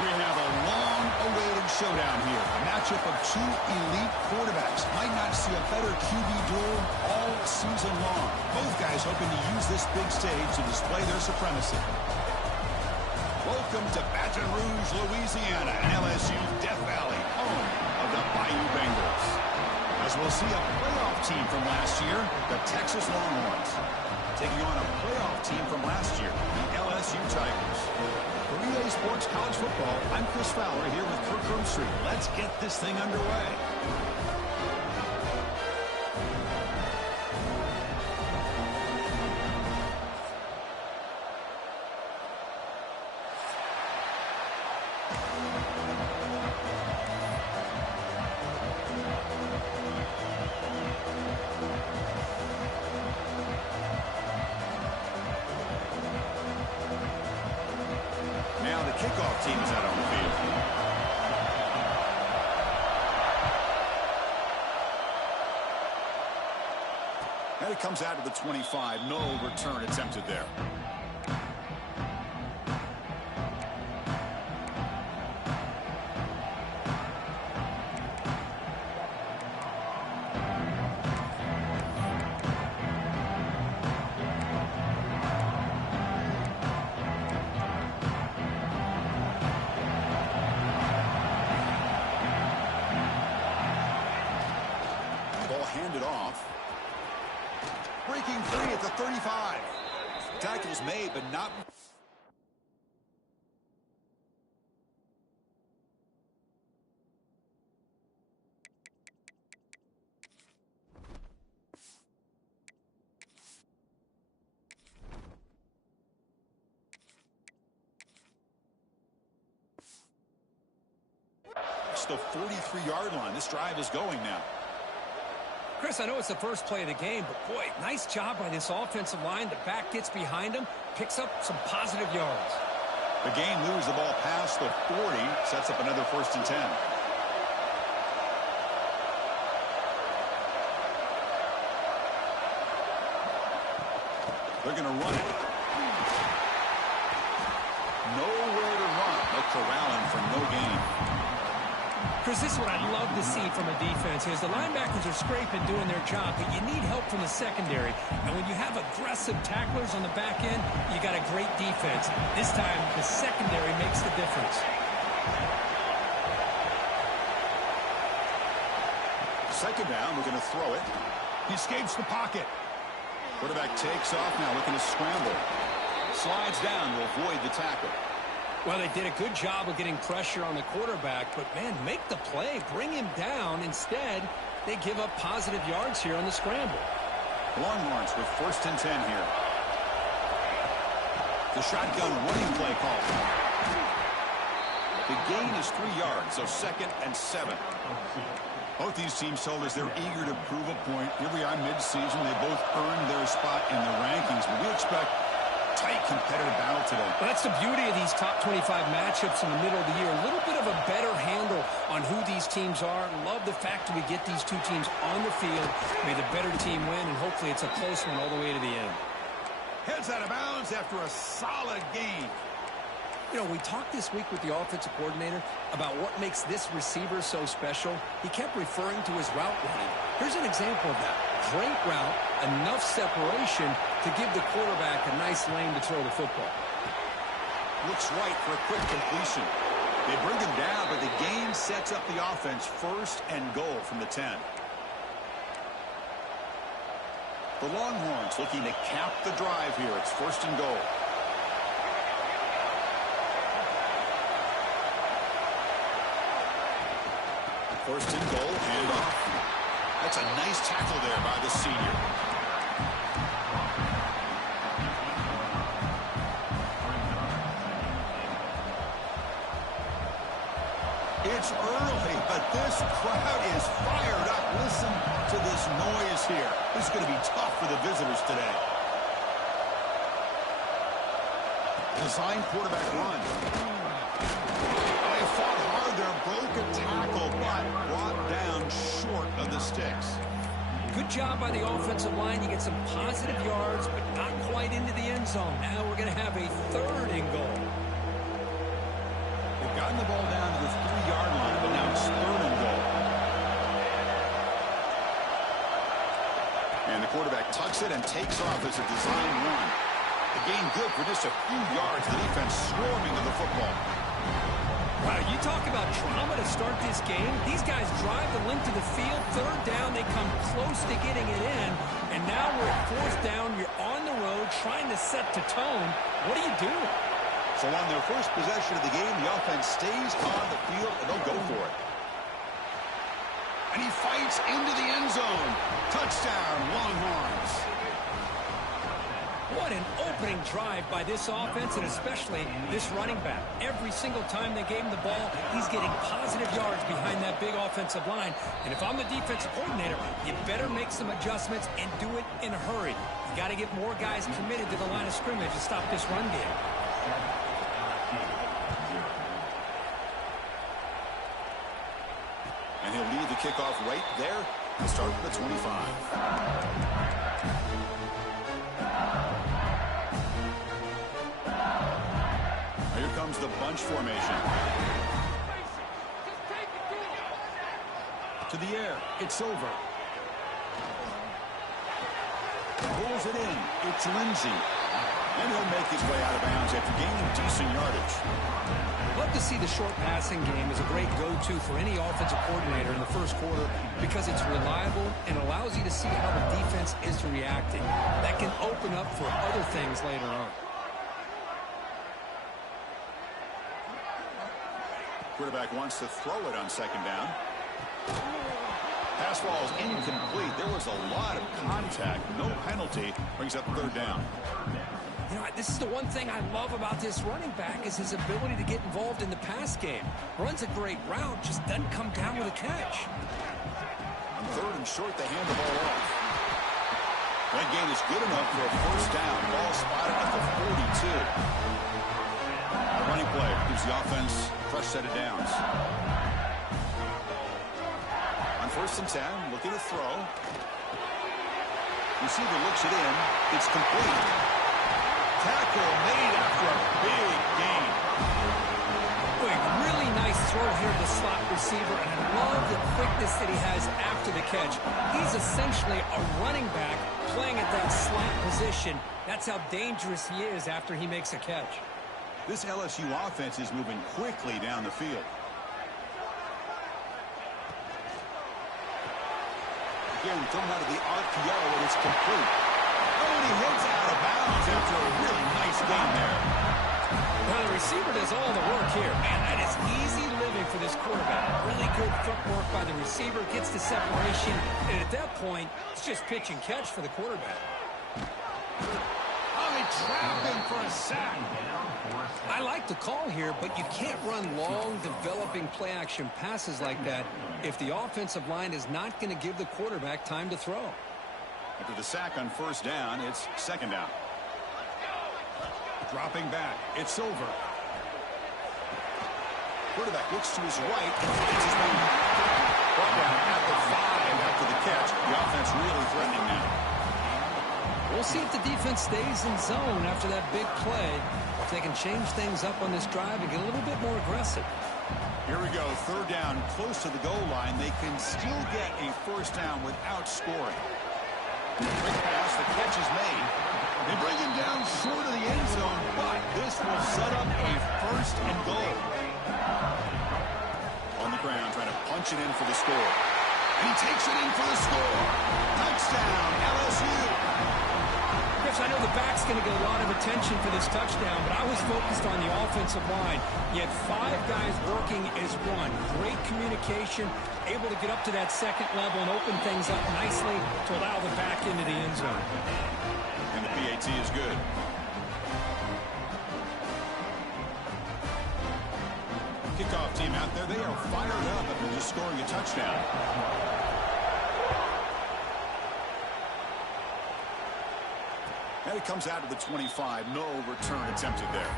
We have a long-awaited showdown here. A matchup of two elite quarterbacks. Might not see a better QB duel all season long. Both guys hoping to use this big stage to display their supremacy. Welcome to Baton Rouge, Louisiana, and LSU's Death Valley, home of the Bayou Bengals. As we'll see a playoff team from last year, the Texas Longhorns, taking on a playoff team from last year, the LSU Tigers. For EA Sports College Football, I'm Chris Fowler here with Kirk Herbstreit. Let's get this thing underway. Now the kickoff team is out on the field. And it comes out of the 25. No return attempted there. Handed off. Breaking free at the 35. Tackles made, but not. It's the 43-yard line. This drive is going now. Chris, I know it's the first play of the game, but boy, nice job by this offensive line. The back gets behind him, picks up some positive yards. The game moves the ball past the 40, sets up another 1st and 10. They're going to run it. Nowhere to run. They'll corral him for no gain. Chris, this is what I'd love to see from a defense is the linebackers are scraping, doing their job, but you need help from the secondary. And when you have aggressive tacklers on the back end, you got a great defense. This time, the secondary makes the difference. Second down, we're going to throw it. He escapes the pocket. Quarterback takes off now, looking to scramble. Slides down to avoid the tackle. Well, they did a good job of getting pressure on the quarterback, but, man, make the play, bring him down. Instead, they give up positive yards here on the scramble. Longhorns with 1st and 10 here. The shotgun running play call. The gain is 3 yards, so 2nd and 7. Both these teams told us they're eager to prove a point. Here we are mid-season. They both earned their spot in the rankings, but we expect tight competitive battle today. Well, that's the beauty of these top 25 matchups in the middle of the year. A little bit of a better handle on who these teams are. Love the fact that we get these two teams on the field. May the better team win, and hopefully it's a close one all the way to the end. Heads out of bounds after a solid gain. You know, we talked this week with the offensive coordinator about what makes this receiver so special. He kept referring to his route running. Here's an example of that. Great route, enough separation to give the quarterback a nice lane to throw the football. Looks right for a quick completion. They bring him down, but the gain sets up the offense 1st and goal from the 10. The Longhorns looking to cap the drive here. It's 1st and goal. First and goal, hand off. That's a nice tackle there by the senior. It's early, but this crowd is fired up. Listen to this noise here. This is going to be tough for the visitors today. Design quarterback run. They fought hard there, broke a tackle, but brought down short of the sticks. Good job by the offensive line. You get some positive yards, but not quite into the end zone. Now we're going to have a 3rd and goal. They've gotten the ball down to the 3-yard line, but now it's 3rd and goal. And the quarterback tucks it and takes off as a design run. The gain good for just a few yards. The defense swarming to the football. Wow, you talk about drama to start this game. These guys drive the length of the field. 3rd down, they come close to getting it in. And now we're at 4th down. You're on the road trying to set the tone. What do you do? So on their first possession of the game, the offense stays on the field, and they'll go for it. And he fights into the end zone. Touchdown, Longhorns. What an opening drive by this offense, and especially this running back. Every single time they gave him the ball, he's getting positive yards behind that big offensive line. And if I'm the defensive coordinator, you better make some adjustments and do it in a hurry. You got to get more guys committed to the line of scrimmage to stop this run game. And he'll lead the kickoff right there. He'll start with the 25. Here comes the bunch formation. To the air. It's over. Pulls it in. It's Lindsey. And he'll make his way out of bounds after gaining decent yardage. Love to see the short passing game as a great go-to for any offensive coordinator in the first quarter because it's reliable and allows you to see how the defense is reacting. That can open up for other things later on. Quarterback wants to throw it on 2nd down. Pass ball is incomplete. There was a lot of contact. No penalty. Brings up 3rd down. You know, this is the one thing I love about this running back is his ability to get involved in the pass game. Runs a great route, just doesn't come down with a catch. On 3rd and short, they hand the ball off. That gain is good enough for a 1st down. Ball spotted at the 42. A running play gives the offense a fresh set of downs. On 1st and 10, looking to throw. Receiver looks it in. It's complete. Tackle made after a big gain. Quick, really nice throw here to the slot receiver, and I love the quickness that he has after the catch. He's essentially a running back playing at that slot position. That's how dangerous he is after he makes a catch. This LSU offense is moving quickly down the field. Again, thrown out of the RPO, and it's complete. Oh, and he hits out of bounds after a really nice gain there. Well, the receiver does all the work here. Man, that is easy living for this quarterback. Really good footwork by the receiver, gets the separation, and at that point, it's just pitch and catch for the quarterback. Oh, they trap him for a sack. I like the call here, but you can't run long, developing play-action passes like that if the offensive line is not going to give the quarterback time to throw. After the sack on 1st down, it's 2nd down. Dropping back. It's over. Quarterback looks to his right and finds his way. Brought down at the 5 after the catch. The offense really threatening now. We'll see if the defense stays in zone after that big play. If they can change things up on this drive and get a little bit more aggressive. Here we go. 3rd down, close to the goal line. They can still get a 1st down without scoring. Quick pass. The catch is made. They bring him down short of the end zone, but this will set up a 1st and goal. On the ground, trying to punch it in for the score. And he takes it in for the score. Touchdown, LSU. I know the back's going to get a lot of attention for this touchdown, but I was focused on the offensive line. You had 5 guys working as one. Great communication, able to get up to that 2nd level and open things up nicely to allow the back into the end zone. And the PAT is good. Kickoff team out there, they are fired up after just scoring a touchdown. And it comes out to the 25. No return attempted there.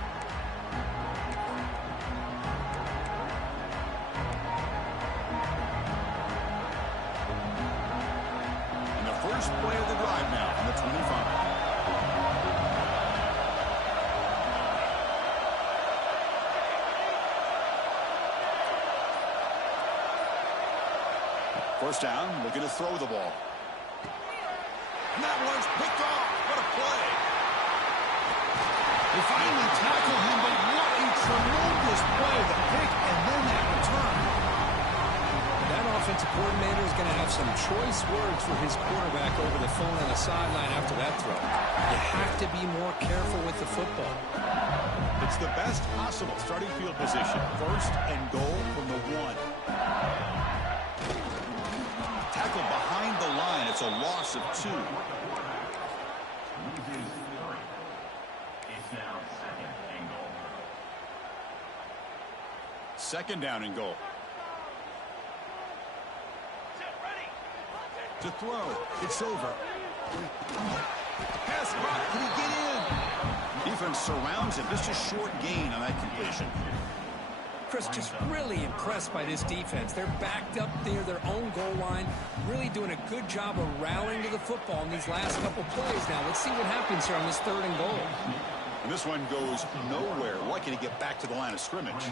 And the first play of the drive now on the 25. First down, looking to throw the ball. And that one's picked off. What a play. They finally tackle him, but what a tremendous play. The pick and then that return. That offensive coordinator is going to have some choice words for his quarterback over the phone on the sideline after that throw. You have to be more careful with the football. It's the best possible starting field position. First and goal from the 1. Tackled behind the line. It's a loss of 2. Second down and goal. To throw. It's over. Pass caught. Can he get in? Defense surrounds him. Just a short gain on that completion. Chris, just really impressed by this defense. They're backed up near their own goal line, really doing a good job of rallying to the football in these last couple plays. Now, let's see what happens here on this 3rd and goal. And this one goes nowhere. Lucky to get back to the line of scrimmage.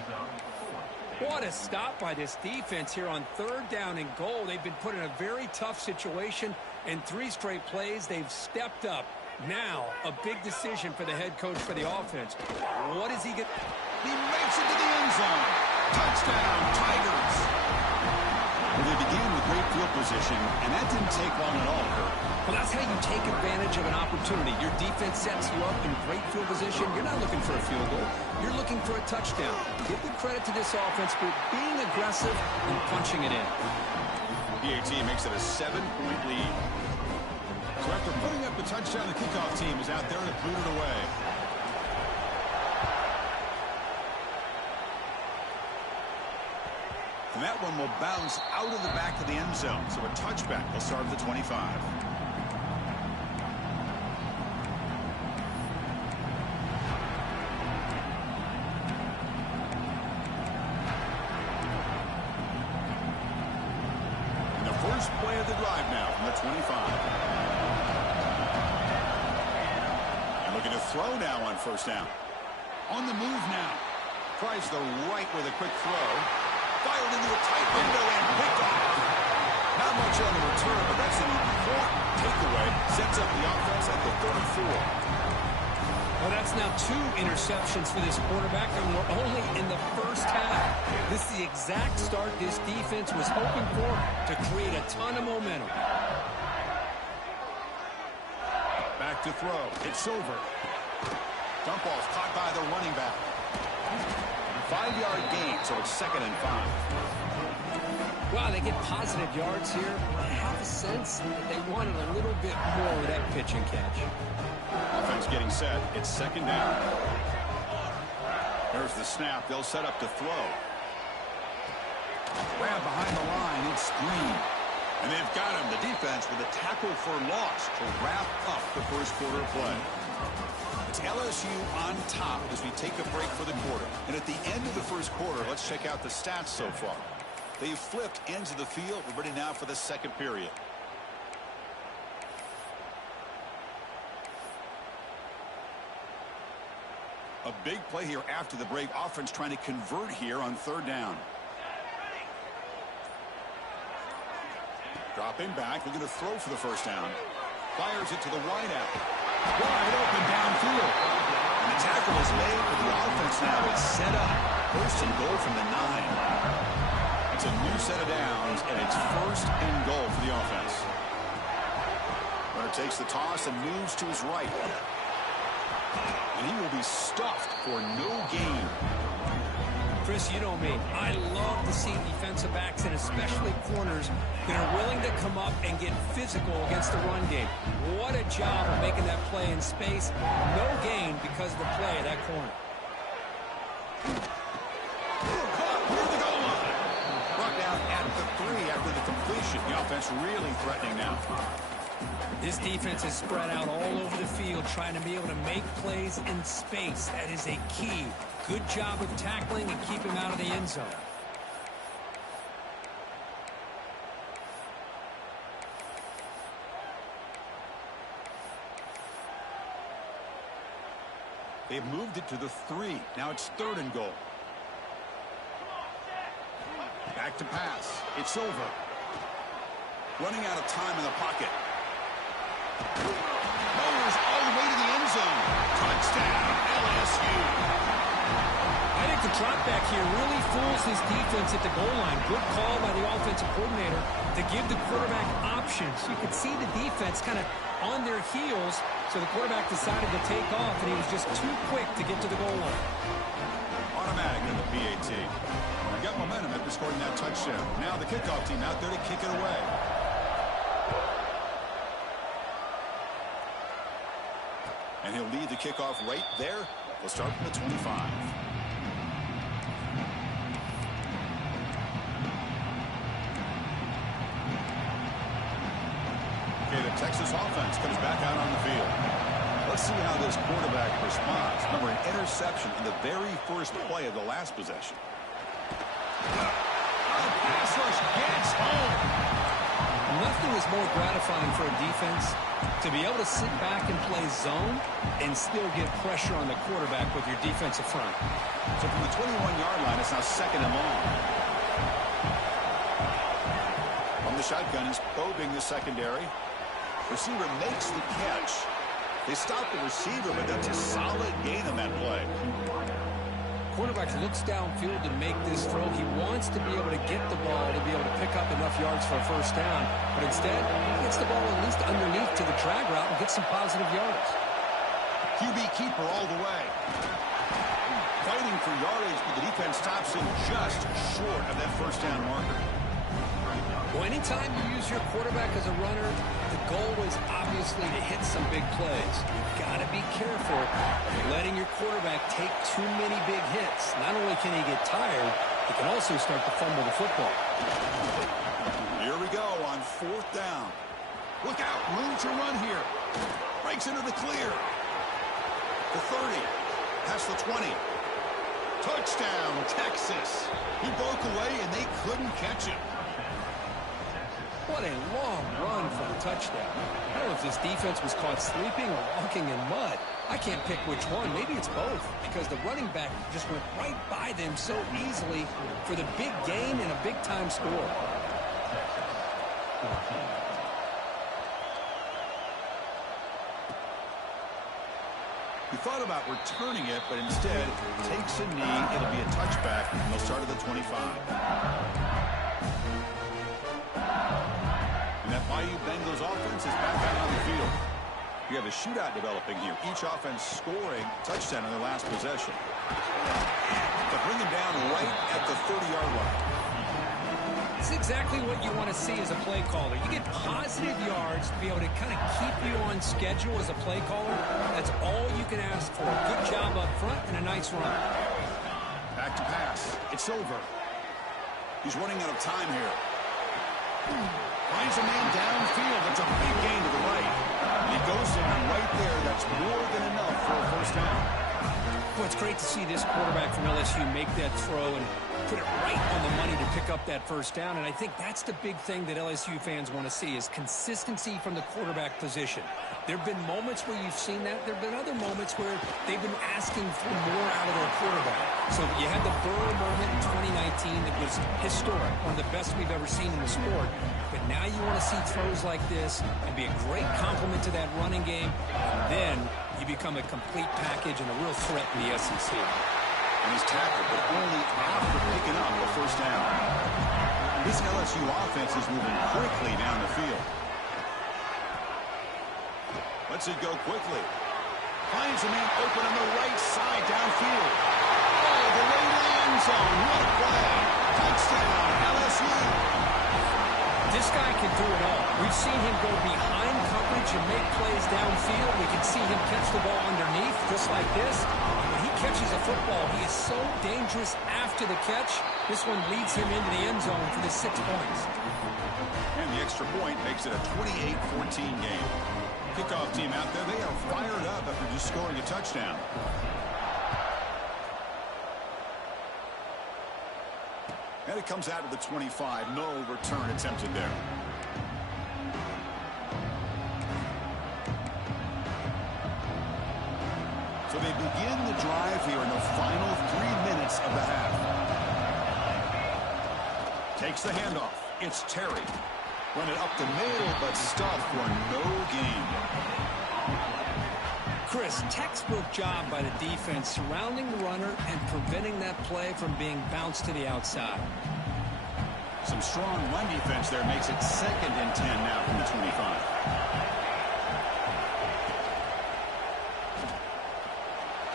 What a stop by this defense here on 3rd down and goal. They've been put in a very tough situation. In 3 straight plays, they've stepped up. Now, a big decision for the head coach for the offense. What is he get? He makes it to the end zone. Touchdown, Tigers. Well, they began with great field position, and that didn't take long at all, Kurt. Well, that's how you take advantage of an opportunity. Your defense sets you up in great field position. You're not looking for a field goal. You're looking for a touchdown. Give the credit to this offense for being aggressive and punching it in. PAT makes it a 7-point lead. So after putting up the touchdown, the kickoff team is out there to boot it away. And that one will bounce out of the back of the end zone. So a touchback will start at the 25. And the first play of the drive now from the 25. And looking to throw now on first down. On the move now. Tries the right with a quick throw. Fired into a tight window and picked off. Not much on the return, but that's an important takeaway. Sets up the offense at the 34. Well, that's now 2 interceptions for this quarterback, and we're only in the first half. This is the exact start this defense was hoping for to create a ton of momentum. Back to throw. It's over. Dump ball's caught by the running back. 5-yard gain, so it's 2nd and 5. Wow, they get positive yards here. I have a sense that they wanted a little bit more with that pitch and catch. Offense getting set. It's 2nd down. There's the snap. They'll set up to throw. Grab behind the line. It's Green. And they've got him, the defense, with a tackle for loss to wrap up the first quarter of play. It's LSU on top as we take a break for the quarter. And at the end of the first quarter, let's check out the stats so far. They've flipped ends of the field. We're ready now for the second period. A big play here after the break. Offense trying to convert here on 3rd down. Dropping back, looking to throw for the first down. Fires it to the wide out. Wide open downfield. And the tackle is made for the offense now. It's set up. 1st and goal from the 9. It's a new set of downs, and it's 1st and goal for the offense. Runner takes the toss and moves to his right. And he will be stuffed for no gain. Chris, you know me. I love to see defensive backs and especially corners that are willing to come up and get physical against the run game. What a job of making that play in space. No gain because of the play of that corner. Caught near the goal line. Brought down at the 3 after the completion. The offense really threatening now. This defense is spread out all over the field, trying to be able to make plays in space. That is a key. Good job of tackling and keep him out of the end zone. They've moved it to the 3. Now it's 3rd and goal. Back to pass. It's over. Running out of time in the pocket. Mowers all the way to the end zone. Touchdown, LSU. I think the drop back here really fools his defense at the goal line. Good call by the offensive coordinator to give the quarterback options. You could see the defense kind of on their heels, so the quarterback decided to take off, and he was just too quick to get to the goal line. Automatic in the PAT. They got momentum after scoring that touchdown. Now the kickoff team out there to kick it away. And he'll lead the kickoff right there. We'll start from the 25. Okay, the Texas offense comes back out on the field. Let's see how this quarterback responds. Remember, an interception in the very first play of the last possession. The pass rush gets home. Nothing is more gratifying for a defense to be able to sit back and play zone and still get pressure on the quarterback with your defensive front. So from the 21-yard line, it's now 2nd and long. From the shotgun is probing the secondary. Receiver makes the catch. They stop the receiver, but that's a solid gain on that play. Quarterback looks downfield to make this throw. He wants to be able to get the ball to be able to pick up enough yards for a first down, but instead he gets the ball at least underneath to the drag route and gets some positive yards. QB keeper all the way. Fighting for yardage, but the defense stops him just short of that first down marker. Well, anytime you use your quarterback as a runner, the goal is obviously to hit some big plays. You've got to be careful of letting your quarterback take too many big hits. Not only can he get tired, he can also start to fumble the football. Here we go on 4th down. Look out, room to run here. Breaks into the clear. The 30, past the 20. Touchdown, Texas. He broke away and they couldn't catch him. What a long run for a touchdown. I don't know if this defense was caught sleeping or walking in mud. I can't pick which one. Maybe it's both, because the running back just went right by them so easily for the big gain and a big-time score. He thought about returning it, but instead takes a knee. It'll be a touchback, and they'll start at the 25. And that Bayou Bengals offense is back out on the field. You have a shootout developing here. Each offense scoring a touchdown on their last possession. To bring him down right at the 30-yard line. It's exactly what you want to see as a play caller. You get positive yards to be able to kind of keep you on schedule as a play caller. That's all you can ask for. Good job up front and a nice run. Back to pass. It's over. He's running out of time here. Finds a man downfield. That's a big gain to the right. And he goes down right there. That's more than enough for a first down. Well, it's great to see this quarterback from LSU make that throw and put it right on the money to pick up that first down. And I think that's the big thing that LSU fans want to see is consistency from the quarterback position. There have been moments where you've seen that. There have been other moments where they've been asking for more out of their quarterback. So you had the Burrow moment in 2019 that was historic, one of the best we've ever seen in the sport. But now you want to see throws like this and be a great complement to that running game. And then you become a complete package and a real threat in the SEC. And he's tackled, but only after picking up the first down. This LSU offense is moving quickly down the field. Lets it go quickly. Finds a man open on the right side downfield. All the way to the end zone. What a play. Touchdown, LSU. This guy can do it all. We've seen him go behind coverage and make plays downfield. We can see him catch the ball underneath, just like this. When he catches a football, he is so dangerous after the catch. This one leads him into the end zone for the 6 points. And the extra point makes it a 28-14 game. Kickoff team out there, they are fired up after just scoring a touchdown. And it comes out of the 25. No return attempted there. So they begin the drive here in the final 3 minutes of the half. Takes the handoff. It's Terry. Run it up the middle, but stuffed for no gain. Chris, textbook job by the defense surrounding the runner and preventing that play from being bounced to the outside. Some strong run defense there makes it 2nd and 10 now from the 25.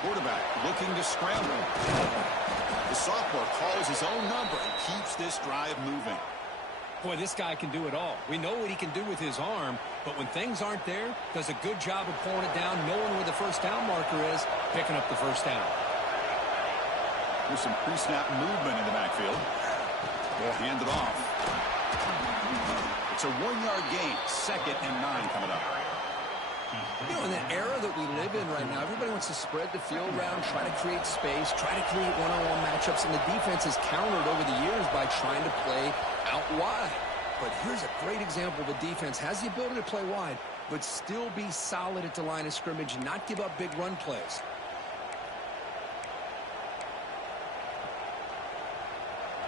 Quarterback looking to scramble. The sophomore calls his own number and keeps this drive moving. Boy, this guy can do it all. We know what he can do with his arm, but when things aren't there, does a good job of pulling it down, knowing where the first down marker is, picking up the first down. There's some pre-snap movement in the backfield. They'll hand it off. It's a 1-yard gain. 2nd and 9 coming up. You know, in the era that we live in right now, everybody wants to spread the field around, try to create space, try to create one-on-one matchups, and the defense has countered over the years by trying to play out wide. But here's a great example of a defense has the ability to play wide, but still be solid at the line of scrimmage and not give up big run plays.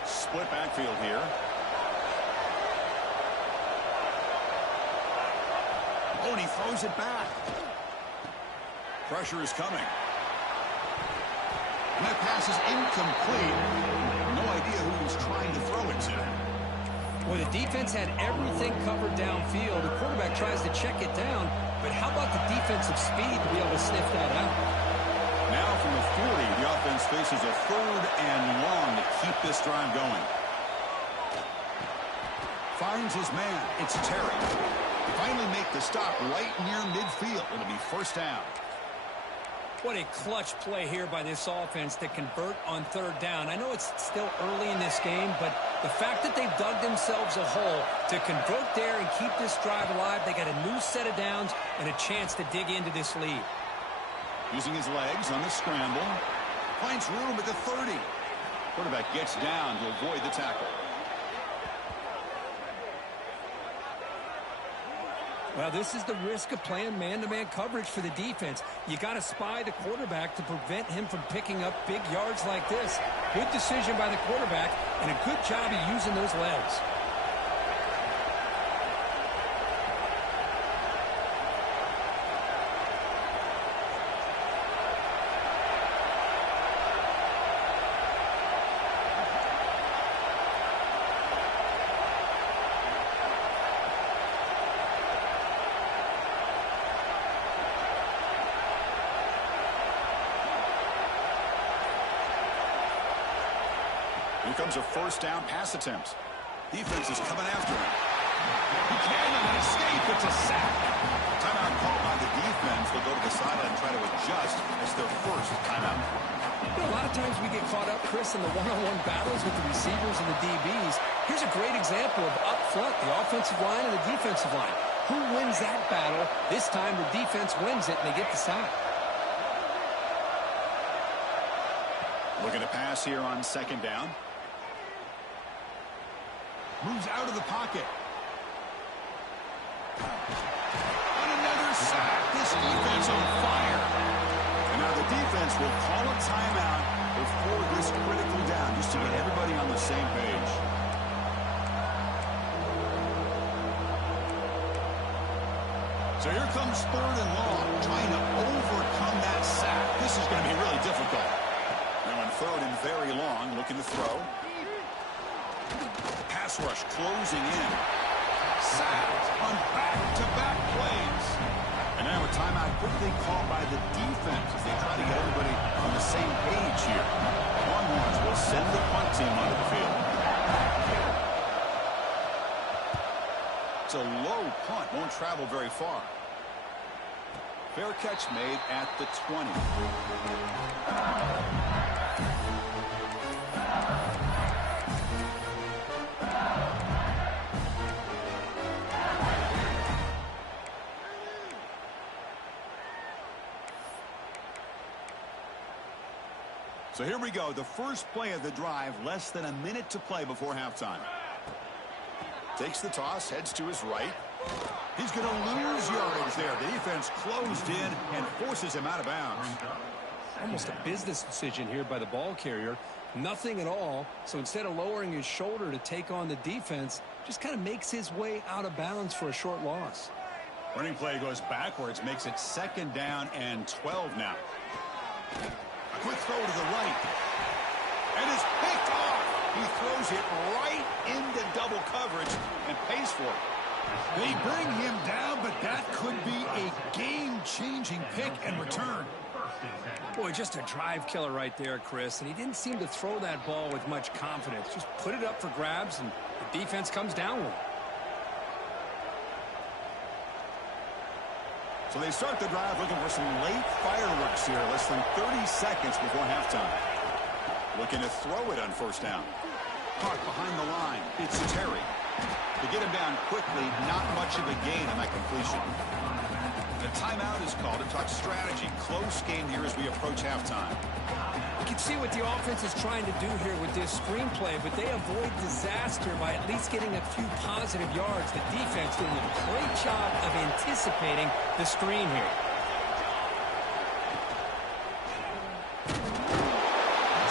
Split backfield here. Oh, and he throws it back. Pressure is coming. And that pass is incomplete. No idea who he was trying to throw it to. Well, the defense had everything covered downfield. The quarterback tries to check it down, but how about the defensive speed to be able to sniff that out? Now from the 40, the offense faces a 3rd and long to keep this drive going. Finds his man. It's Terry. They finally make the stop right near midfield. It'll be 1st down. What a clutch play here by this offense to convert on 3rd down. I know it's still early in this game, but the fact that they've dug themselves a hole to convert there and keep this drive alive, they got a new set of downs and a chance to dig into this lead. Using his legs on the scramble. Finds room at the 30. Quarterback gets down to avoid the tackle. Well, this is the risk of playing man-to-man coverage for the defense. You got to spy the quarterback to prevent him from picking up big yards like this. Good decision by the quarterback and a good job of using those legs. Here comes a 1st down pass attempt. Defense is coming after him. He cannot escape. It's a sack. Timeout called by the defense. They'll go to the sideline and try to adjust. It's their 1st timeout. You know, a lot of times we get caught up, Chris, in the one-on-one battles with the receivers and the DBs. Here's a great example of up front, the offensive line and the defensive line. Who wins that battle? This time the defense wins it and they get the sack. Looking to pass here on 2nd down. Moves out of the pocket. On another sack. This defense on fire. And now the defense will call a timeout before this critical down, just to get everybody on the same page. So here comes 3rd and long, trying to overcome that sack. This is going to be really difficult. Now on 3rd and very long, looking to throw. Pass rush closing in. Sacked on back-to-back plays. And now a timeout quickly called by the defense as they try to get everybody on the same page here. Longhorns will send the punt team onto the field. It's a low punt, won't travel very far. Fair catch made at the 20. So here we go, the first play of the drive, less than a minute to play before halftime. Takes the toss, heads to his right. He's going to lose yardage there. The defense closed in and forces him out of bounds. Almost a business decision here by the ball carrier. Nothing at all. So instead of lowering his shoulder to take on the defense, just kind of makes his way out of bounds for a short loss. Running play goes backwards, makes it 2nd down and 12 now. A quick throw to the right. And it's picked off. He throws it right into double coverage and pays for it. They bring him down, but that could be a game-changing pick and return. Boy, just a drive killer right there, Chris. And he didn't seem to throw that ball with much confidence. Just put it up for grabs, and the defense comes down with it. So they start the drive looking for some late fireworks here, less than 30 seconds before halftime. Looking to throw it on 1st down. Caught behind the line. It's Terry. To get him down quickly, not much of a gain on that completion. The timeout is called to talk strategy. Close game here as we approach halftime. You can see what the offense is trying to do here with this screenplay, but they avoid disaster by at least getting a few positive yards. The defense doing a great job of anticipating the screen here.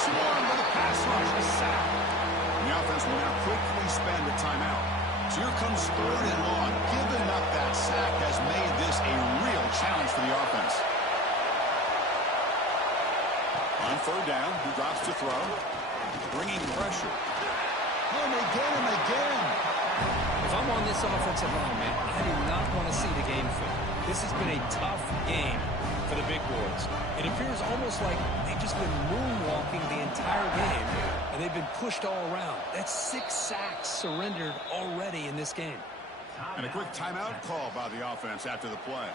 Swarm with a pass rush, a sack. The offense will now quickly spend the timeout. So here comes 3rd and long. Giving up that sack has made this a real challenge for the offense. On 3rd down, he drops to throw. Bringing pressure. And they get him again. If I'm on this offensive line, man, I do not want to see the game film. This has been a tough game for the big boys. It appears almost like they've just been moonwalking the entire game, and they've been pushed all around. That's 6 sacks surrendered already in this game. And a quick timeout call by the offense after the play.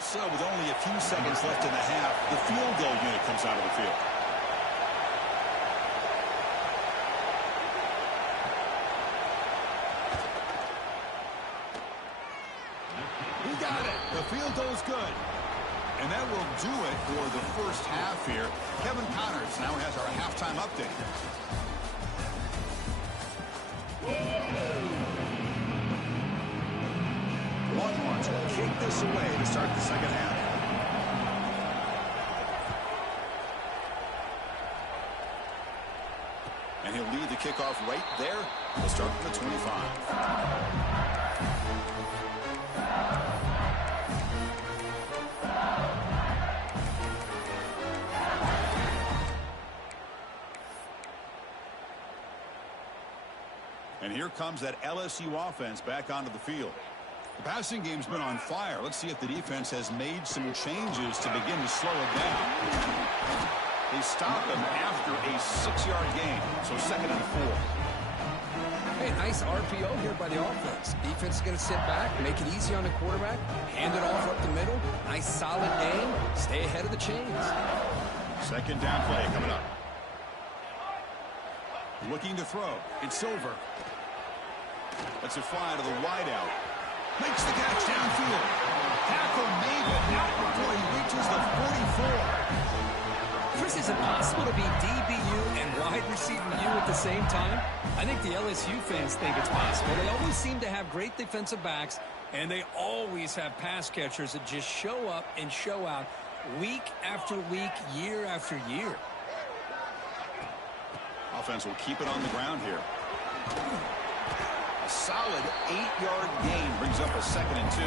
So with only a few seconds left in the half, the field goal unit comes out of the field. He got it. The field goal's good. And that will do it for the 1st half here. Kevin Connors now has our halftime update. Longhorns will kick this away to start the 2nd half. And he'll lead the kickoff right there. We'll start from the 25. And here comes that LSU offense back onto the field. The passing game's been on fire. Let's see if the defense has made some changes to begin to slow it down. They stop him after a 6-yard gain, so 2nd and 4. Hey, nice RPO here by the offense. Defense is going to sit back, make it easy on the quarterback, hand it off up the middle. Nice solid game. Stay ahead of the chains. 2nd down play coming up. Looking to throw. It's Silver. Lets it fly to the wideout. Makes the catch downfield. Tackle made, but not before he reaches the 44. Chris, is it possible to be DBU and wide receiver U at the same time? I think the LSU fans think it's possible. They always seem to have great defensive backs, and they always have pass catchers that just show up and show out week after week, year after year. Offense will keep it on the ground here. A solid 8-yard gain brings up a 2nd and 2.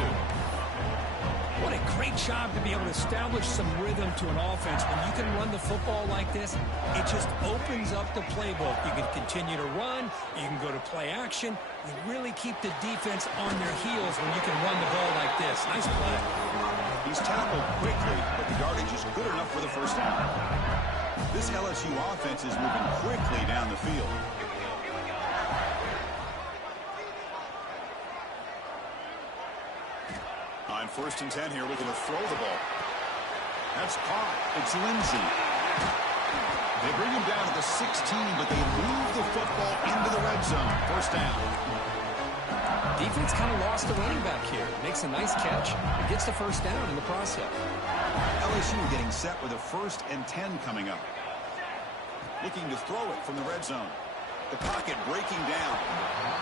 What a great job to be able to establish some rhythm to an offense. When you can run the football like this, it just opens up the playbook. You can continue to run. You can go to play action. You really keep the defense on their heels when you can run the ball like this. Nice play. He's tackled quickly, but the yardage is good enough for the 1st down. This LSU offense is moving quickly down the field. On 1st and 10 here, looking to throw the ball. That's caught. It's Lindsey. They bring him down at the 16, but they move the football into the red zone. 1st down. Defense kind of lost the running back here. Makes a nice catch and gets the 1st down in the process. LSU getting set with a 1st and 10 coming up. Looking to throw it from the red zone. The pocket breaking down.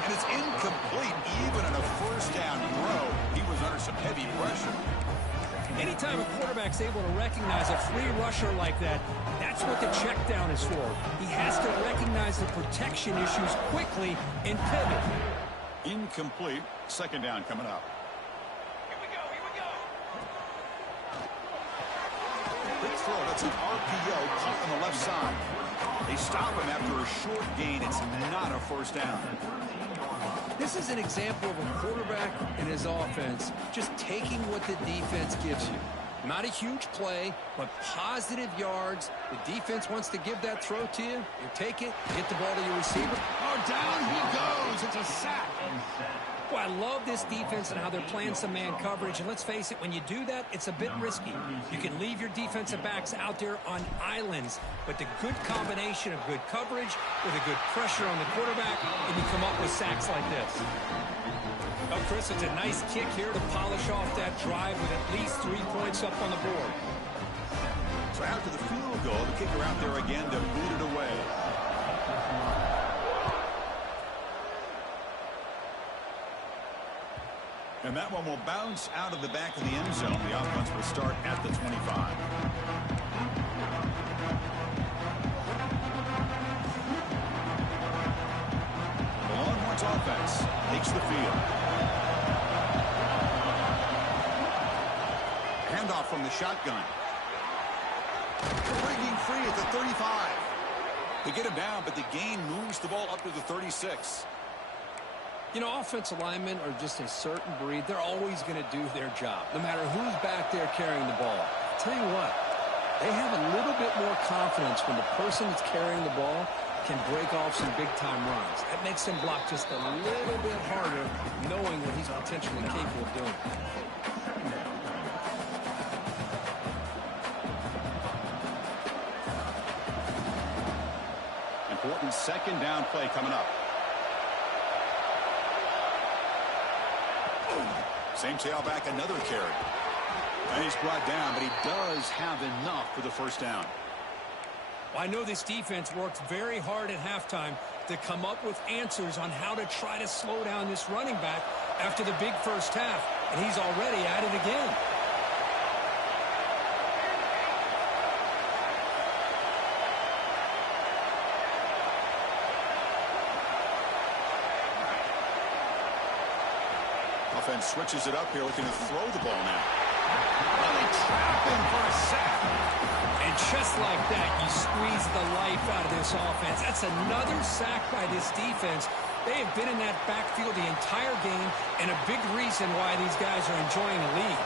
And it's incomplete even on a 1st down throw. He was under some heavy pressure. Anytime a quarterback's able to recognize a free rusher like that, that's what the check down is for. He has to recognize the protection issues quickly and pivot. Incomplete. Second down coming up. Here we go. Quick throw. That's an RPO caught on the left side. They stop him after a short gain. It's not a first down. This is an example of a quarterback and his offense just taking what the defense gives you. Not a huge play, but positive yards. The defense wants to give that throw to you. You take it, get the ball to your receiver. Oh, down he goes. It's a sack. Well, I love this defense and how they're playing some man coverage. And let's face it, when you do that, it's a bit risky. You can leave your defensive backs out there on islands. But the good combination of good coverage with a good pressure on the quarterback, and you come up with sacks like this. Oh, Chris, it's a nice kick here to polish off that drive with at least 3 points up on the board. So after the field goal, the kicker out there again to boot it away. And that one will bounce out of the back of the end zone. The offense will start at the 25. The Longhorns offense takes the field. Handoff from the shotgun. Breaking free at the 35. They get him down, but the gain moves the ball up to the 36. You know, offensive linemen are just a certain breed. They're always going to do their job, no matter who's back there carrying the ball. I'll tell you what, they have a little bit more confidence when the person that's carrying the ball can break off some big-time runs. That makes them block just a little bit harder, knowing what he's potentially capable of doing. Important second down play coming up. Same tailback, another carry. And he's brought down, but he does have enough for the first down. Well, I know this defense worked very hard at halftime to come up with answers on how to try to slow down this running back after the big first half, and he's already at it again. Offense switches it up here, looking to throw the ball now. Well, they trap him for a sack. And just like that, you squeeze the life out of this offense. That's another sack by this defense. They have been in that backfield the entire game, and a big reason why these guys are enjoying the lead.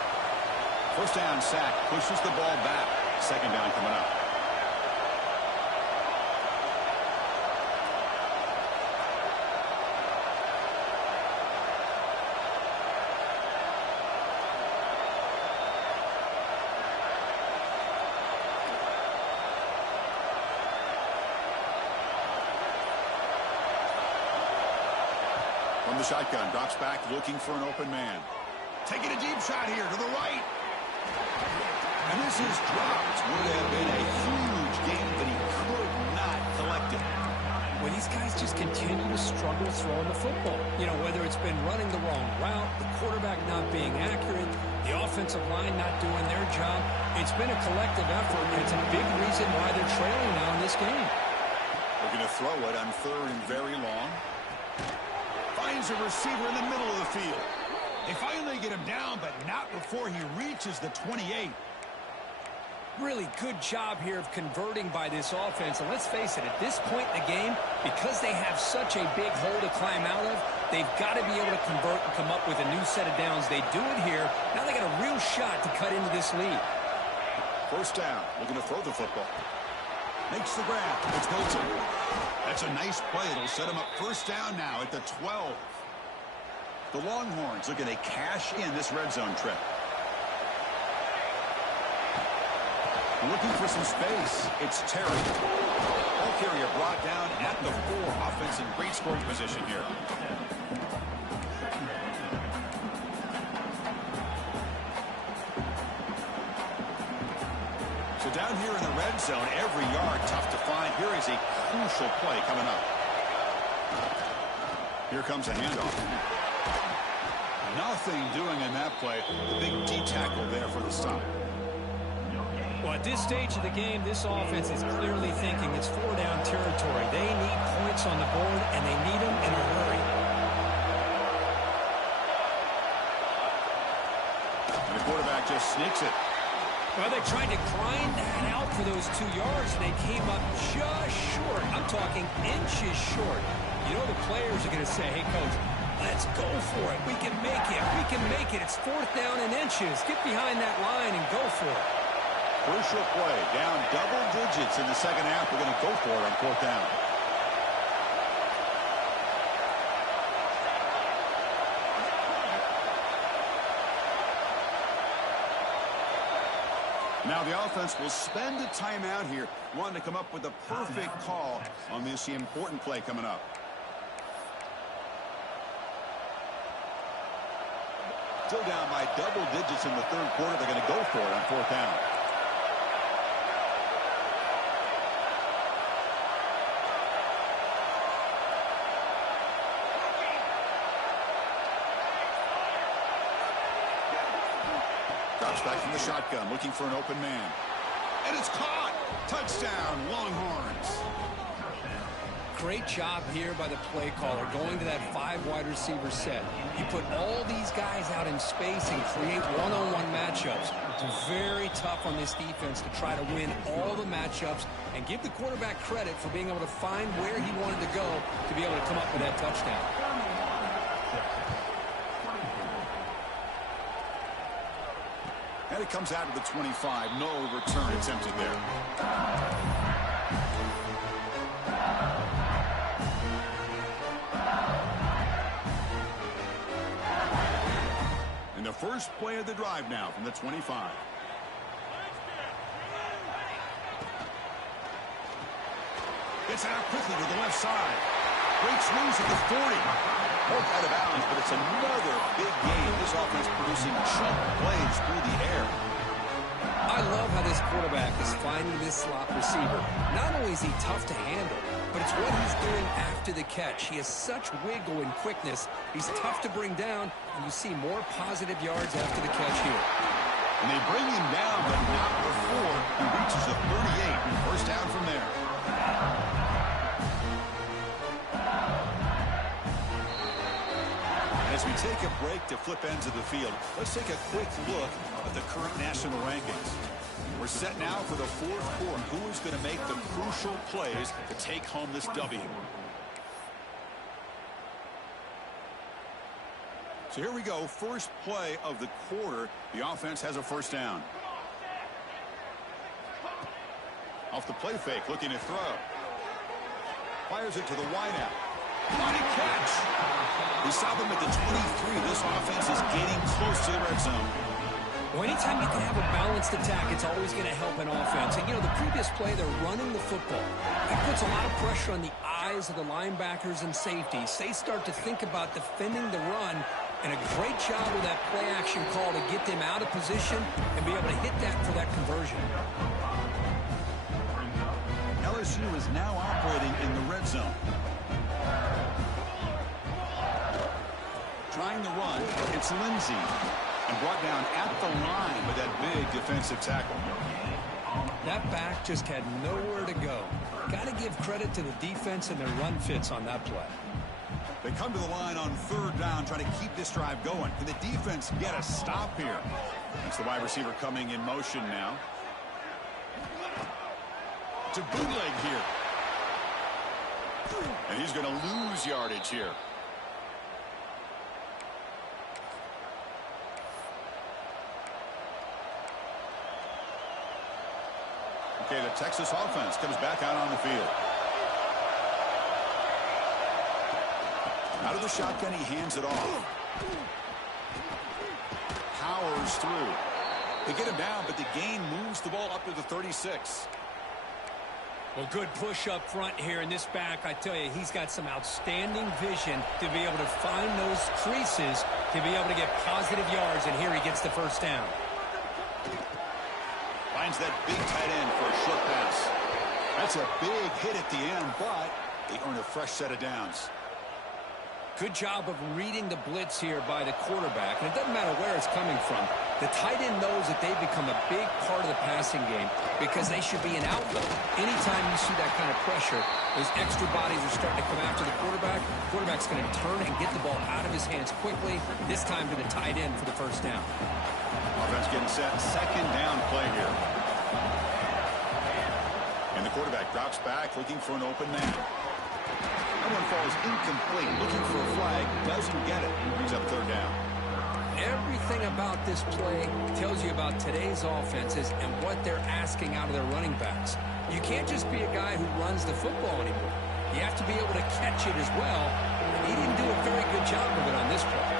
First down sack, pushes the ball back. Second down coming up. From the shotgun, drops back, looking for an open man. Taking a deep shot here to the right. And this is dropped. Would have been a huge game, but he could not collect it. Well, these guys just continue to struggle throwing the football. You know, whether it's been running the wrong route, the quarterback not being accurate, the offensive line not doing their job. It's been a collective effort, and it's a big reason why they're trailing now in this game. Looking to throw it on third and very long. Finds a receiver in the middle of the field. They finally get him down, but not before he reaches the 28. Really good job here of converting by this offense. And let's face it, at this point in the game, because they have such a big hole to climb out of, they've got to be able to convert and come up with a new set of downs. They do it here. Now they got a real shot to cut into this lead. First down, looking to throw the football. Makes the grab. It's Milton. That's a nice play. It'll set him up first down now at the 12. The Longhorns looking to cash in this red zone trip. Looking for some space. It's Terry. Ball carrier brought down at the 4. Offense in great scoring position here. So down here in the red zone, every yard tough to find. Here is a crucial play coming up. Here comes a handoff. Nothing doing in that play. The big D tackle there for the stop. Well, at this stage of the game, this offense is clearly thinking it's four-down territory. They need points on the board, and they need them in a hurry. And the quarterback just sneaks it. Well, they tried to grind that out for those 2 yards, and they came up just short. I'm talking inches short. You know the players are going to say, hey, Coach, let's go for it. We can make it. We can make it. It's 4th down and inches. Get behind that line and go for it. Crucial play. Down double digits in the second half. We're going to go for it on 4th down. Now the offense will spend a timeout here, wanting to come up with the perfect call on this important play coming up. Still down by double digits in the 3rd quarter. They're going to go for it on 4th down. Drops back from the shotgun, looking for an open man. And it's caught! Touchdown, Longhorns! Great job here by the play caller, going to that 5 wide receiver set. You put all these guys out in space and create one-on-one matchups. It's very tough on this defense to try to win all the matchups and give the quarterback credit for being able to find where he wanted to go to be able to come up with that touchdown. And it comes out of the 25. No return attempted there. And the first play of the drive now from the 25. Gets it out quickly to the left side. Breaks loose at the 40. Poked out of bounds, but it's another big game. This offense producing chunk plays through the air. I love how this quarterback is finding this slot receiver. Not only is he tough to handle, but it's what he's doing after the catch. He has such wiggle and quickness. He's tough to bring down, and you see more positive yards after the catch here. And they bring him down, but not before he reaches the 38. First down from there. As we take a break to flip ends of the field, let's take a quick look at the current national rankings. We're set now for the 4th quarter. Who is going to make the crucial plays to take home this W? So here we go. First play of the quarter. The offense has a first down. Off the play fake, looking to throw. Fires it to the wideout. What a catch! We stop him at the 23. This offense is getting close to the red zone. Well, anytime you can have a balanced attack, it's always going to help an offense. And, you know, the previous play, they're running the football. That puts a lot of pressure on the eyes of the linebackers and safeties. They start to think about defending the run, and a great job with that play-action call to get them out of position and be able to hit that for that conversion. LSU is now operating in the red zone. Trying to run, it's Lindsey. And brought down at the line with that big defensive tackle. That back just had nowhere to go. Got to give credit to the defense and their run fits on that play. They come to the line on 3rd down, trying to keep this drive going. Can the defense get a stop here? That's the wide receiver coming in motion now. To bootleg here. And he's going to lose yardage here. Okay, the Texas offense comes back out on the field. Out of the shotgun, he hands it off. Powers through. They get him down, but the gain moves the ball up to the 36. Well, good push up front here in this back. I tell you, he's got some outstanding vision to be able to find those creases to be able to get positive yards, and here he gets the first down. Finds that big tight end for a short pass. That's a big hit at the end, but they earn a fresh set of downs. Good job of reading the blitz here by the quarterback. And it doesn't matter where it's coming from. The tight end knows that they've become a big part of the passing game because they should be an outlet. Anytime you see that kind of pressure, those extra bodies are starting to come after the quarterback. The quarterback's going to turn and get the ball out of his hands quickly, this time to the tight end for the first down. Offense getting set. Second down play here. And the quarterback drops back, looking for an open man. That one falls incomplete. Looking for a flag. Doesn't get it. Brings up third down. Everything about this play tells you about today's offenses and what they're asking out of their running backs. You can't just be a guy who runs the football anymore. You have to be able to catch it as well. And he didn't do a very good job of it on this play.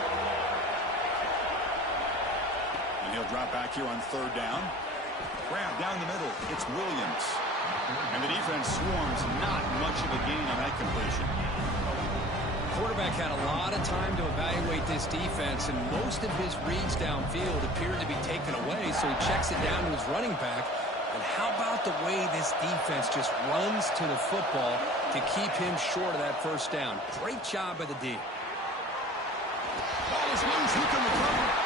And he'll drop back here on third down. Grab down the middle. It's Williams. And the defense swarms. Not much of a gain on that completion. Quarterback had a lot of time to evaluate this defense, and most of his reads downfield appeared to be taken away, so he checks it down to his running back. And how about the way this defense just runs to the football to keep him short of that first down? Great job by the D. Ball is loose. Who can recover?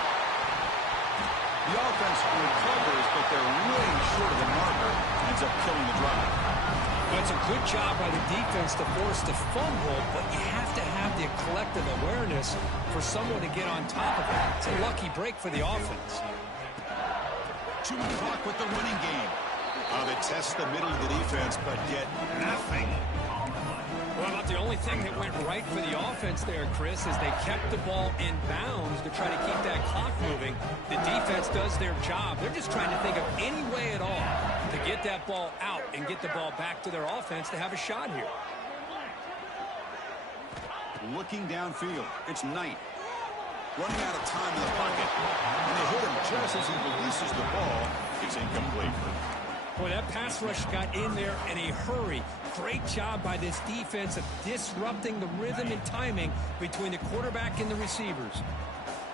The offense recovers, but they're really short of the marker. Ends up killing the drive. That's a good job by the defense to force the fumble, but you have to have the collective awareness for someone to get on top of it. It's a lucky break for the offense. 2 o'clock with the running game. They test the middle of the defense, but get nothing. Well, about the only thing that went right for the offense there, Chris, is they kept the ball in bounds to try to keep that clock moving. The defense does their job. They're just trying to think of any way at all to get that ball out and get the ball back to their offense to have a shot here. Looking downfield. It's Knight. Running out of time in the pocket. And they hit him just as he releases the ball. It's incomplete. Boy, that pass rush got in there in a hurry. Great job by this defense of disrupting the rhythm and timing between the quarterback and the receivers.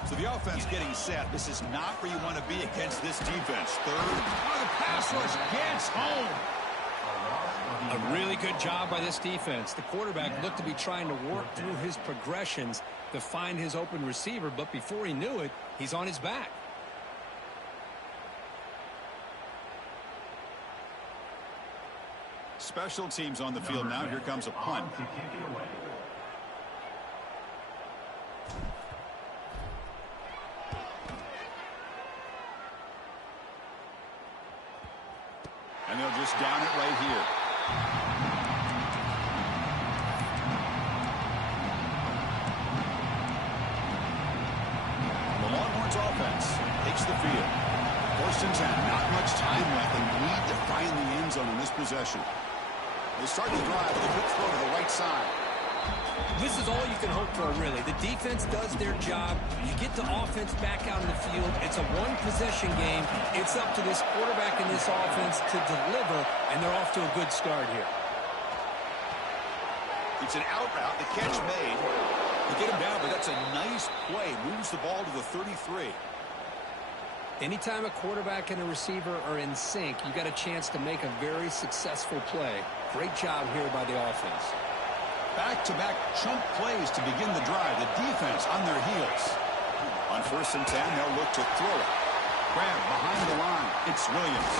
So the offense getting set. This is not where you want to be against this defense. Third. Oh, the pass rush gets home. A really good job by this defense. The quarterback looked to be trying to work through his progressions to find his open receiver, but before he knew it, he's on his back. Special teams on the field now. Here comes a punt. And they'll just down it right here. The Longhorns offense takes the field. First and 10. Not much time left, and we need to find the end zone in this possession. They start the drive with a quick throw to the right side. This is all you can hope for, really. The defense does their job. You get the offense back out in the field. It's a one-possession game. It's up to this quarterback and this offense to deliver, and they're off to a good start here. It's an out route. The catch made. They get him down, but that's a nice play. Moves the ball to the 33. Anytime a quarterback and a receiver are in sync, you got a chance to make a very successful play. Great job here by the offense. Back-to-back chunk plays to begin the drive. The defense on their heels. On first and 10, they'll look to throw it. Grab behind the line. It's Williams.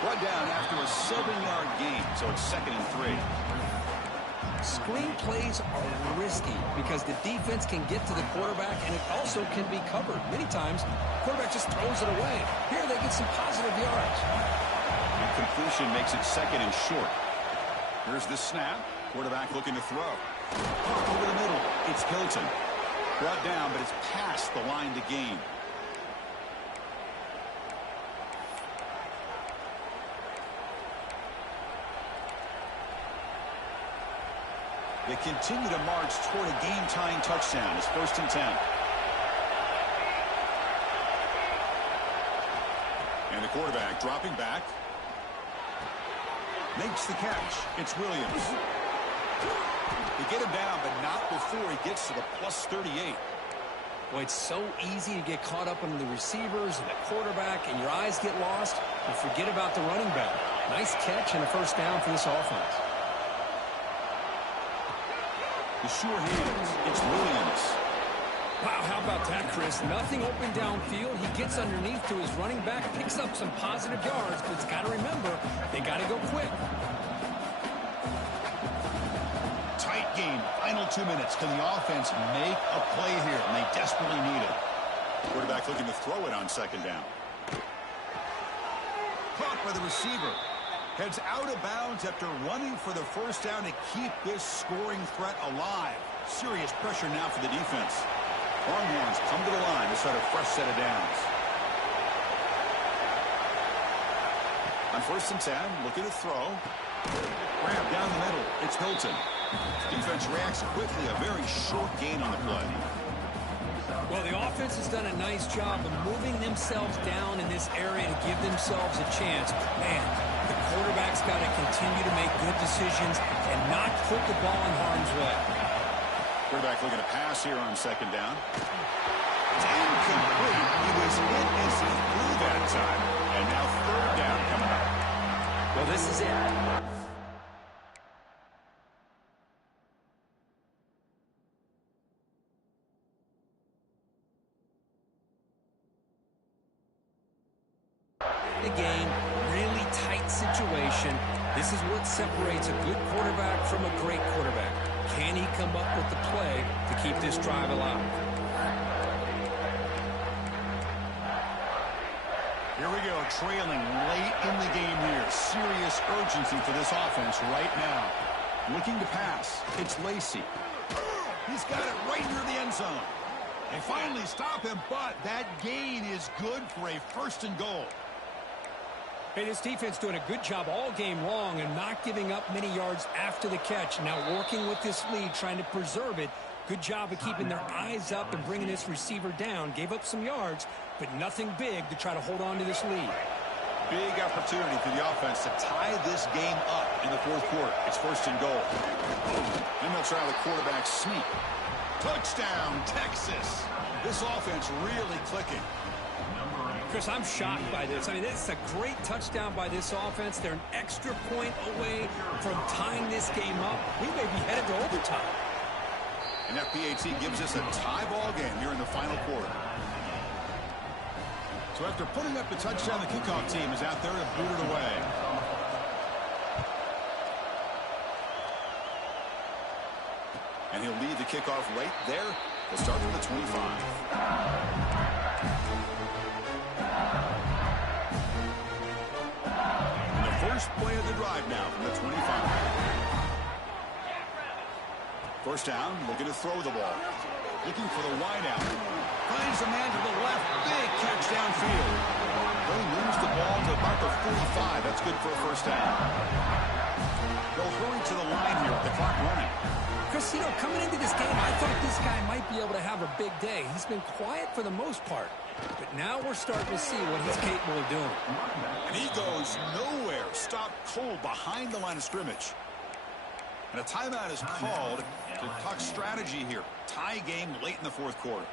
Brought down after a 7-yard gain, so it's 2nd and 3. Screen plays are risky because the defense can get to the quarterback, and it also can be covered. Many times, the quarterback just throws it away. Here they get some positive yards. And completion makes it 2nd and short. Here's the snap. Quarterback looking to throw. Over the middle. It's Hilton. Brought down, but it's past the line to gain. They continue to march toward a game-tying touchdown. It's 1st and 10. And the quarterback dropping back. Makes the catch. It's Williams. They get him down, but not before he gets to the plus 38. Boy, it's so easy to get caught up on the receivers and the quarterback, and your eyes get lost. You forget about the running back. Nice catch and a first down for this offense. The sure hands. It's Williams. Wow, how about that, Chris? Nothing open downfield. He gets underneath to his running back, picks up some positive yards, but it's got to remember, they got to go quick. Tight game. Final 2 minutes. Can the offense make a play here? And they desperately need it. Quarterback looking to throw it on second down. Caught by the receiver. Heads out of bounds after running for the first down to keep this scoring threat alive. Serious pressure now for the defense. Longhorns come to the line to start a fresh set of downs. On 1st and 10, looking to throw. Grab down the middle. It's Hilton. Defense reacts quickly. A very short gain on the play. Well, the offense has done a nice job of moving themselves down in this area to give themselves a chance. Man, the quarterback's got to continue to make good decisions and not put the ball in harm's way. Quarterback looking to pass here on second down. It's incomplete. He was hit as he threw that time. And now third down coming up. Well, this is it. The game, really tight situation. This is what separates a good quarterback from a great quarterback. Can he come up with the play to keep this drive alive? Here we go, trailing late in the game here. Serious urgency for this offense right now. Looking to pass. It's Lacy. He's got it right near the end zone. They finally stop him, but that gain is good for a 1st and goal. Hey, this defense doing a good job all game long and not giving up many yards after the catch. Now working with this lead, trying to preserve it. Good job of keeping their eyes up and bringing this receiver down. Gave up some yards, but nothing big to try to hold on to this lead. Big opportunity for the offense to tie this game up in the 4th quarter. It's 1st and goal. Then they'll try the quarterback sneak. Touchdown, Texas. This offense really clicking. Chris, I'm shocked by this. I mean, this is a great touchdown by this offense. They're an extra point away from tying this game up. We may be headed to overtime. And FPAT gives us a tie ball game here in the final quarter. So after putting up the touchdown, the kickoff team is out there to boot it away. And he'll lead the kickoff right there. We'll start from the 25. First play of the drive now from the 25. First down, looking to throw the ball. Looking for the wideout. Finds a man to the left. Big catch downfield. He moves the ball to about the 45. That's good for a first down. They'll hurry to the line here with the clock running. Chris, you know, coming into this game, I thought this guy might be able to have a big day. He's been quiet for the most part. But now we're starting to see what he's capable of doing. And he goes nowhere. Stopped cold behind the line of scrimmage. And a timeout is called to talk strategy here. Tie game late in the 4th quarter.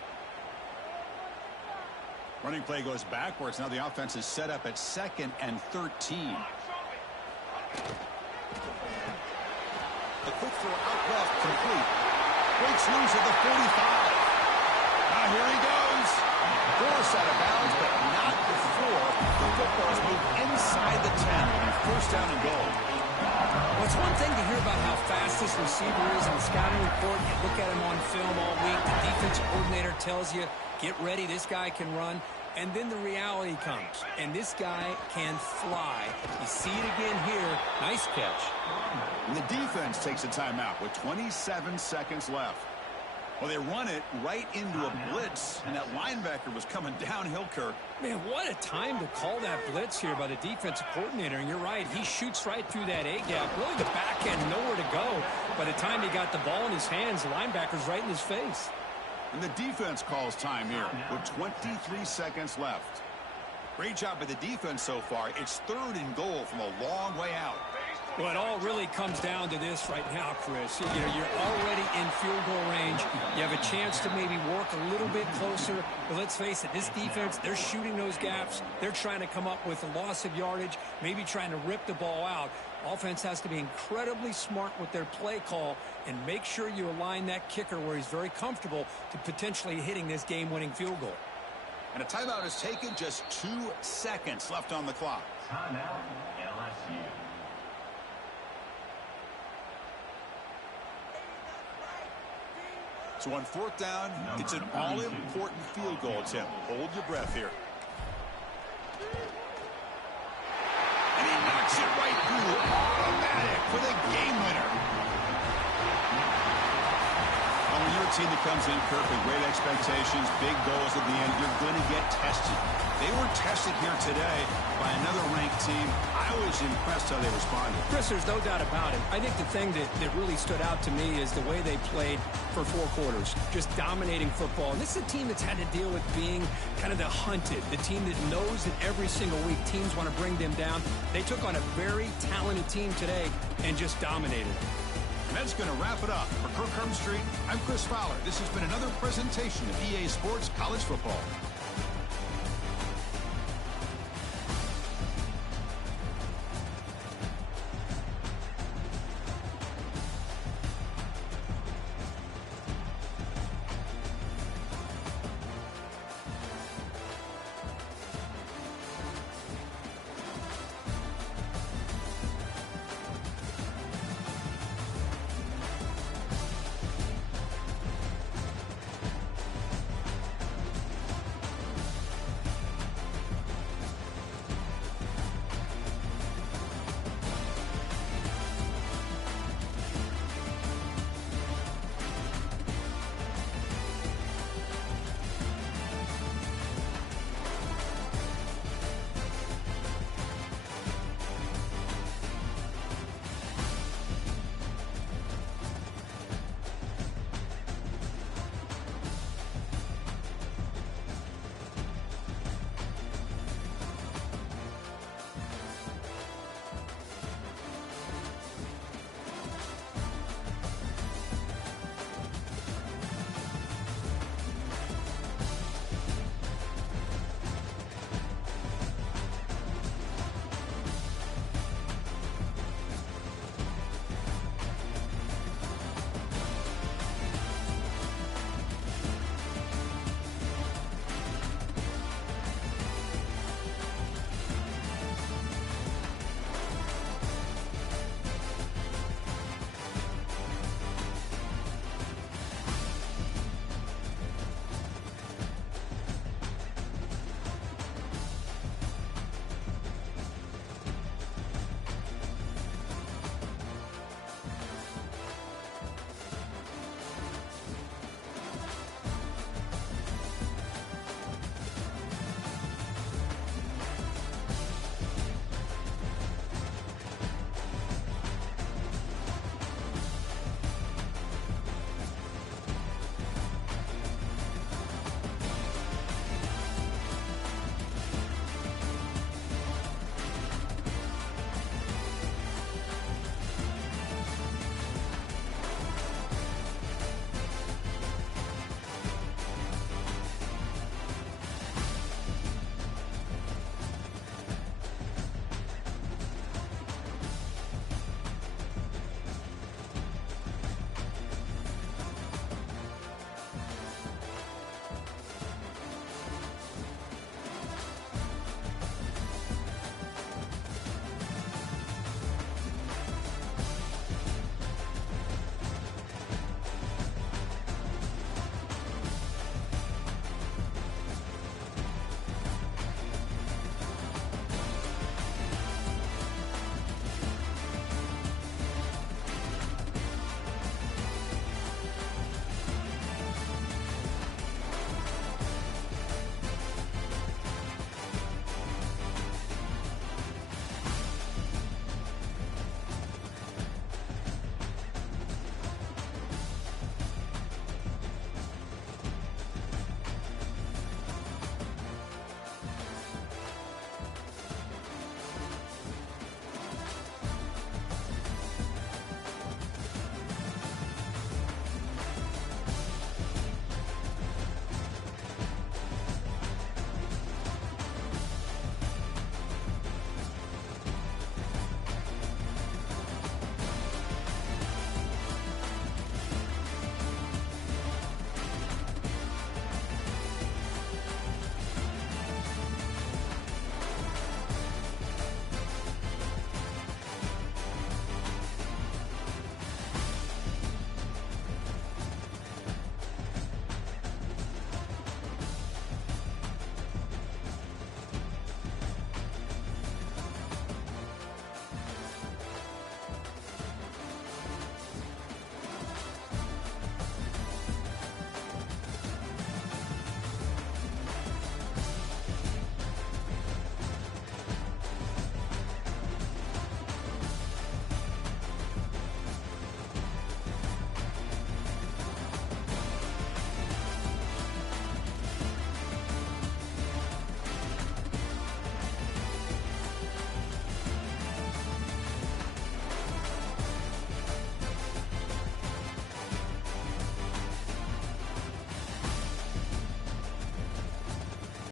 Running play goes backwards. Now the offense is set up at 2nd and 13. A quick throw out left, complete. Breaks loose at the 45. Now here he goes. Force out of bounds, but not before the football's moved inside the 10. First down and goal. Well, it's one thing to hear about how fast this receiver is on the scouting report. You look at him on film all week. The defensive coordinator tells you, get ready, this guy can run. And then the reality comes, and this guy can fly. You see it again here. Nice catch. And the defense takes a timeout with 27 seconds left. Well, they run it right into a blitz, and that linebacker was coming downhill, Kirk. Man, what a time to call that blitz here by the defensive coordinator. And you're right, he shoots right through that A-gap. Really the back end, nowhere to go. By the time he got the ball in his hands, the linebacker's right in his face. And the defense calls time here with 23 seconds left. Great job by the defense so far. It's 3rd and goal from a long way out. Well, it all really comes down to this right now, Chris. You know, you're already in field goal range. You have a chance to maybe work a little bit closer. But let's face it, this defense, they're shooting those gaps. They're trying to come up with a loss of yardage, maybe trying to rip the ball out. Offense has to be incredibly smart with their play call and make sure you align that kicker where he's very comfortable to potentially hitting this game-winning field goal. And a timeout is taken, just 2 seconds left on the clock. Timeout, LSU. So on 4th down, it's an all-important field goal attempt. Hold your breath here. And he knocks it right through. Automatic for the game winner. Well, when you're a team that comes in, Kirk, with great expectations, big goals at the end, you're going to get tested. They were tested here today by another ranked team. I was impressed how they responded. Chris, there's no doubt about it. I think the thing that really stood out to me is the way they played for 4 quarters, just dominating football. And this is a team that's had to deal with being kind of the hunted, the team that knows that every single week teams want to bring them down. They took on a very talented team today and just dominated. And that's going to wrap it up. For Kirk Street, I'm Chris Fowler. This has been another presentation of EA Sports College Football.